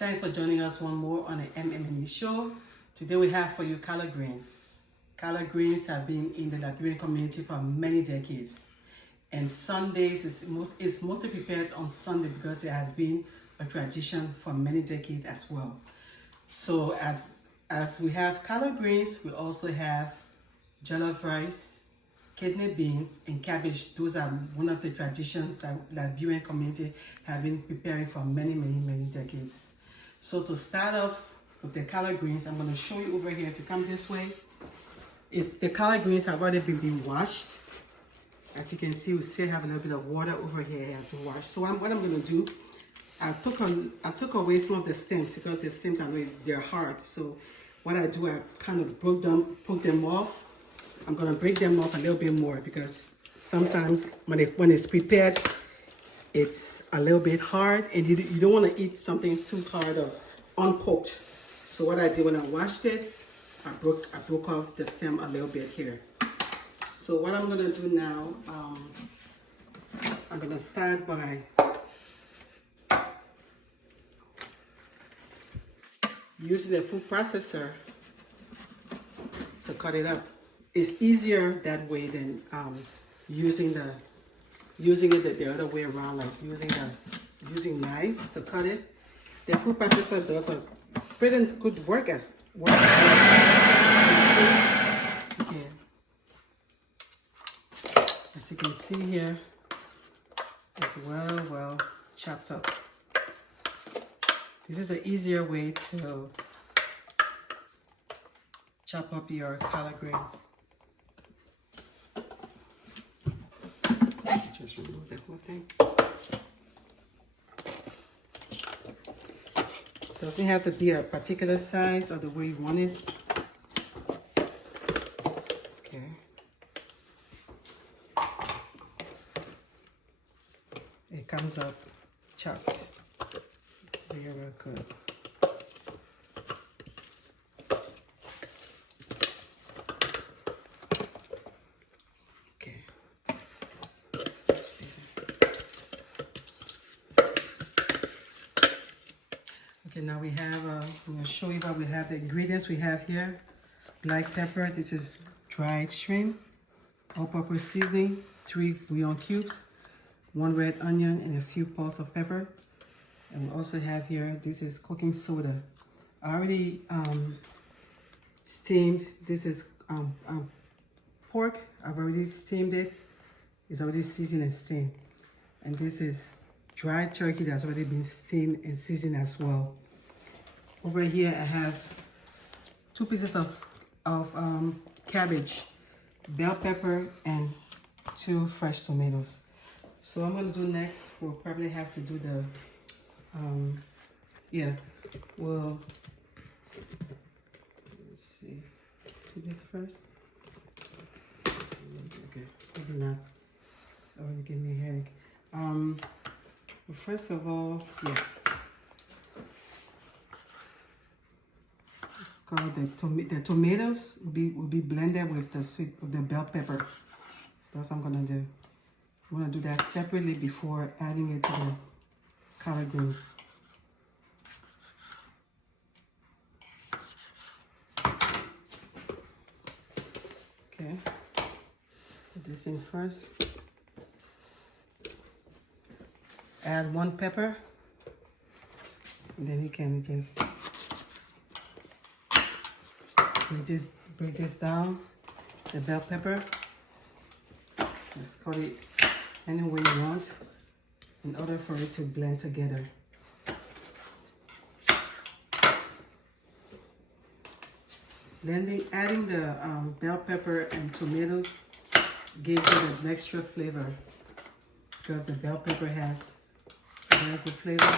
Thanks for joining us one more on the MME show. Today we have for you collard greens. Collard greens have been in the Liberian community for many decades. And Sundays is mostly prepared on Sunday because it has been a tradition for many decades as well. So as we have collard greens, we also have jollof rice, kidney beans, and cabbage. Those are one of the traditions that Liberian community have been preparing for many decades. So to start off with the collard greens, I'm going to show you over here. If you come this way, the collard greens have already been washed. As you can see, we still have a little bit of water over here. It has been washed. So what I'm going to do, I took away some of the stems because the stems they're hard. So what I do, I kind of broke them off. I'm gonna break them off a little bit more because sometimes when it's prepared, it's a little bit hard, and you don't want to eat something too hard or uncooked. So what I did when I washed it, I broke off the stem a little bit here. So what I'm gonna do now, I'm gonna start by using the food processor to cut it up. It's easier that way than using it the other way around, like using knives to cut it. The food processor does a pretty good work as well. As you can see here, it's well chopped up. This is an easier way to chop up your collard greens. Just remove that whole thing. Doesn't have to be a particular size or the way you want it. Okay. It comes up chopped. Very good. Okay, now we have, I'm going to show you what we have. The ingredients we have here: black pepper, this is dried shrimp, all-purpose seasoning, 3 bouillon cubes, 1 red onion, and a few pulse of pepper. And we also have here, this is cooking soda. I already steamed, this is pork. I've already steamed it. It's already seasoned and steamed. And this is dried turkey that's already been steamed and seasoned as well. Over here I have 2 pieces of cabbage, bell pepper, and 2 fresh tomatoes. So what I'm going to do next, we'll probably have to do the let's see, do this first. Okay, maybe not. It's already giving me a headache. Well, first of all, the tomatoes will be blended with the bell pepper. That's what I'm gonna do. I'm gonna do that separately before adding it to the collard greens. Okay, put this in first. Add 1 pepper, and then you can just break this down, the bell pepper. Just cut it any way you want in order for it to blend together. Then adding the bell pepper and tomatoes gives it an extra flavor because the bell pepper has very good flavor.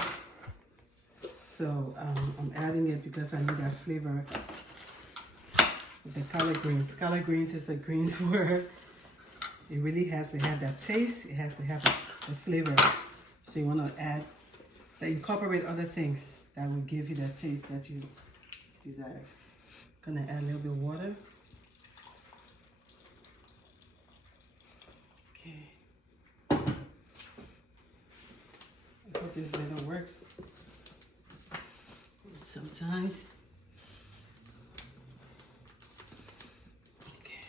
So I'm adding it because I need that flavor. The collard greens. Collard greens is a greens where it really has to have that taste. It has to have the flavor. So you want to incorporate other things that will give you that taste that you desire. Gonna add a little bit of water. Okay. I hope this blender works. sometimes. Okay.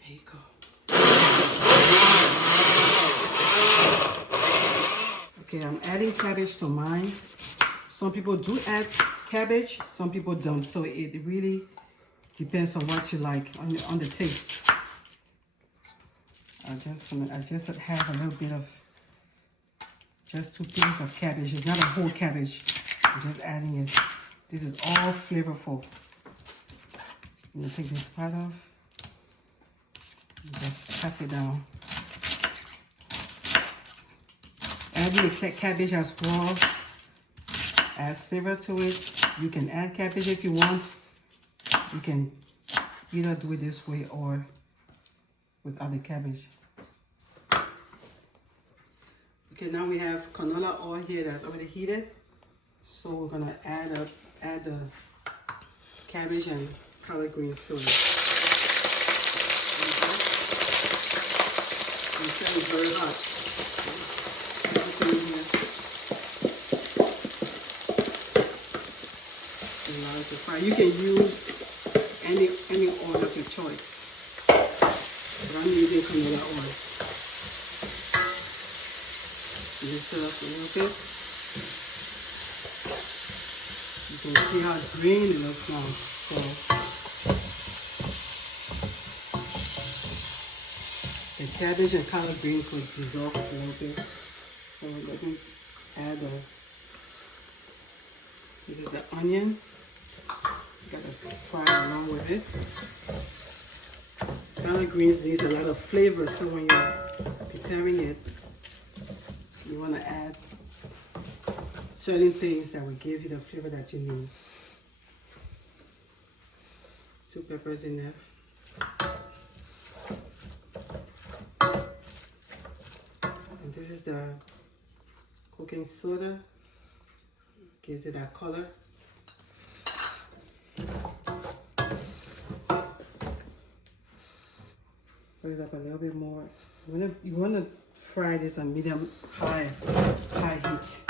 There you go. Okay, I'm adding cabbage to mine. Some people do add cabbage, some people don't. So it really depends on what you like, on the taste. I just have a little bit of, just 2 pieces of cabbage. It's not a whole cabbage. I'm just adding it. This is all flavorful. I'm gonna take this part off. Just chop it down. Adding the cabbage as well adds flavor to it. You can add cabbage if you want. You can either do it this way or with other cabbage. Okay, now we have canola oil here that's already heated. So we're gonna add the cabbage and collard greens to it. Okay. It's very hot. Allow it to fry. You can use any oil of your choice. But I'm using canola oil. Mix it up a little bit. You can see how green it looks now. So the cabbage and collard greens will dissolve a little bit. So let me add this is the onion. You gotta fry along with it. Collard greens needs a lot of flavor, so when you're preparing it, you want to add certain things that will give you the flavor that you need. 2 peppers enough. And this is the cooking soda. Gives it that color. Put it up a little bit more. You want to fry this on medium high heat.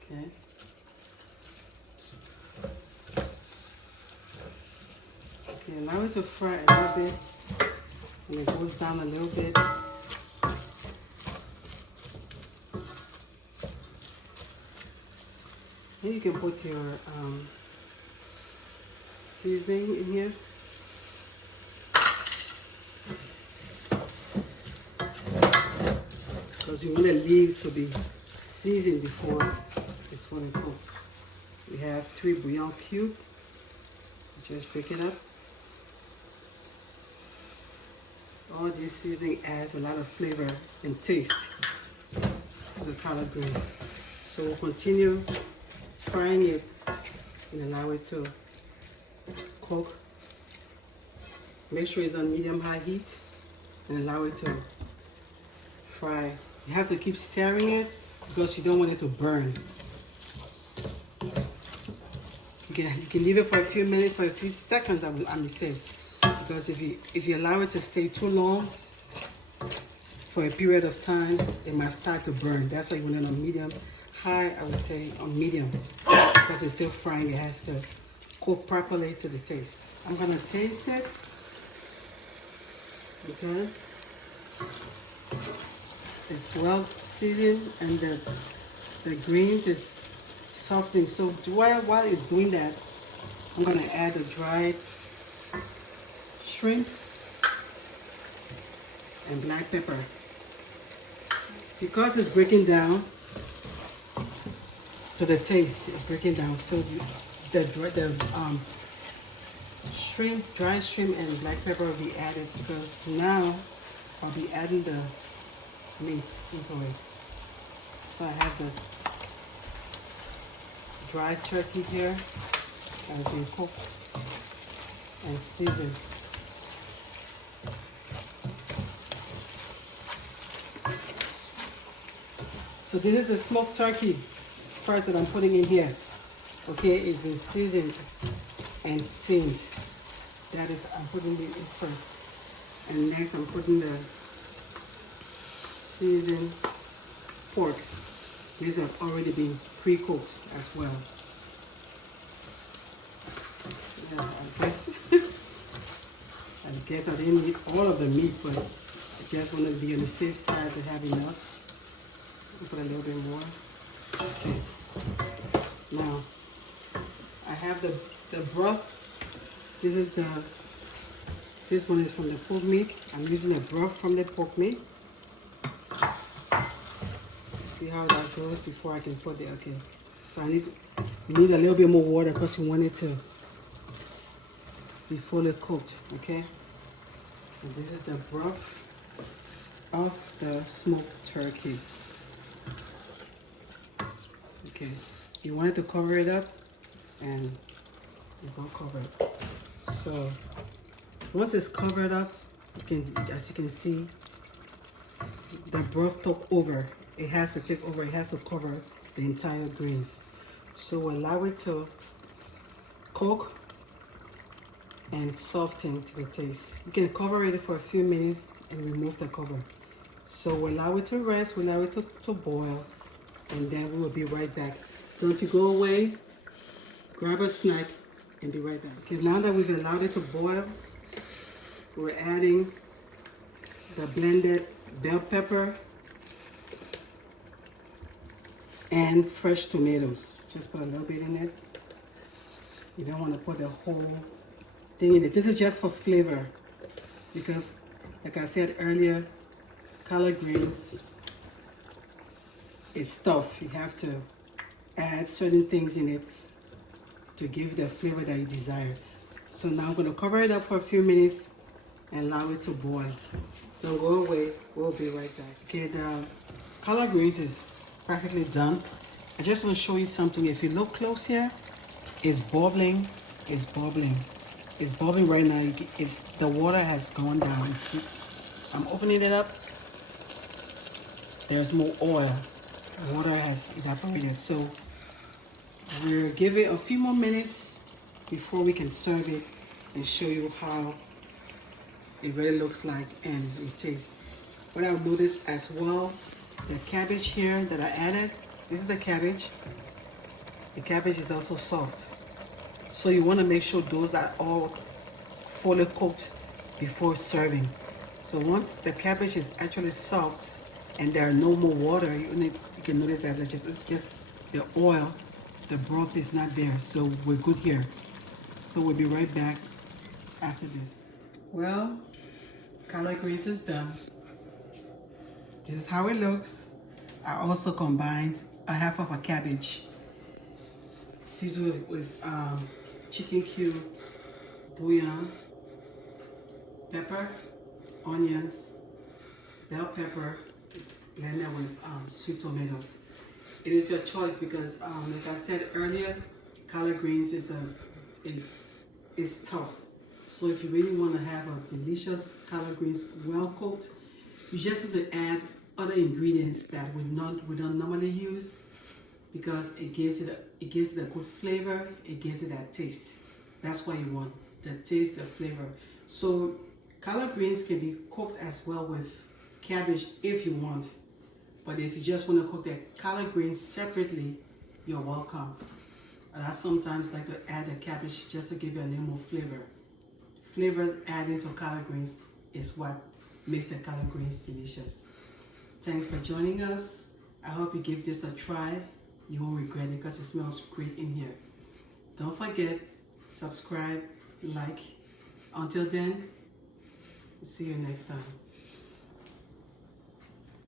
Okay. Okay, allow it to fry a little bit. When it goes down a little bit. Then you can put your seasoning in here. Because you want the leaves to be seasoned before it's fully cooked. We have 3 bouillon cubes. Just break it up. All this seasoning adds a lot of flavor and taste to the collard greens. So we'll continue frying it and allow it to cook. Make sure it's on medium-high heat and allow it to fry. You have to keep stirring it because you don't want it to burn. You can leave it for a few minutes, for a few seconds, I may say. Because if you allow it to stay too long, for a period of time, it might start to burn. That's why you want it on medium. High, I would say on medium. Because it's still frying, it has to cook properly to the taste. I'm gonna taste it. Okay. It's well seasoned and the greens is softening. So while it's doing that, I'm gonna add the dried shrimp and black pepper. Because it's breaking down to the taste, it's breaking down. So the shrimp, dried shrimp and black pepper will be added because now I'll be adding the meat into it. So I have the dried turkey here that has been cooked and seasoned. So this is the smoked turkey first that I'm putting in here. Okay, it's been seasoned and steamed. That is, I'm putting it in first. And next I'm putting the seasoned pork. This has already been pre-cooked as well. So, yeah, I guess I didn't need all of the meat, but I just want to be on the safe side to have enough. I'll put a little bit more. Okay. Now, I have the broth. This one is from the pork meat. I'm using the broth from the pork meat. See how that goes before I can put it. Okay. So you need a little bit more water because you want it to be fully cooked. Okay. And this is the broth of the smoked turkey. Okay. You want it to cover it up, and it's not covered. So once it's covered up, as you can see, the broth took over. It has to take over. It has to cover the entire greens. So allow it to cook and soften to the taste. You can cover it for a few minutes and remove the cover. So allow it to rest. Allow it to boil, and then we will be right back. Don't you go away. Grab a snack and be right back. Okay, now that we've allowed it to boil, we're adding the blended bell pepper and fresh tomatoes. Just put a little bit in it. You don't want to put the whole thing in it. This is just for flavor, because like I said earlier, collard greens is tough. You have to add certain things in it to give the flavor that you desire. So now I'm going to cover it up for a few minutes and allow it to boil. Don't go away. We'll be right back. Okay, the collard greens is practically done. I just want to show you something. If you look close here, it's bubbling. It's bubbling. It's bubbling right now. The water has gone down. I'm opening it up. There's more oil. The water has evaporated. So we'll give it a few more minutes before we can serve it and show you how it really looks like and it tastes. What I'll notice as well, the cabbage here that I added, this is the cabbage. The cabbage is also soft. So you want to make sure those are all fully cooked before serving. So once the cabbage is actually soft and there are no more water, you can notice that it's just the oil, the broth is not there. So we're good here. So we'll be right back after this. Well, collard greens is done. This is how it looks. I also combined a half of a cabbage, seasoned with chicken cubes, bouillon, pepper, onions, bell pepper, blended with sweet tomatoes. It is your choice because, like I said earlier, collard greens is tough. So if you really want to have a delicious collard greens, well cooked, you just need to add other ingredients that we don't normally use, because it gives it a good flavor. It gives it that taste. That's what you want, the taste, the flavor. So collard greens can be cooked as well with cabbage if you want. But if you just want to cook the collard greens separately, you're welcome. And I sometimes like to add the cabbage just to give you a little more flavor. Flavors added to collard greens is what makes the collard greens delicious. Thanks for joining us. I hope you give this a try. You won't regret it because it smells great in here. Don't forget, subscribe, like. Until then, see you next time.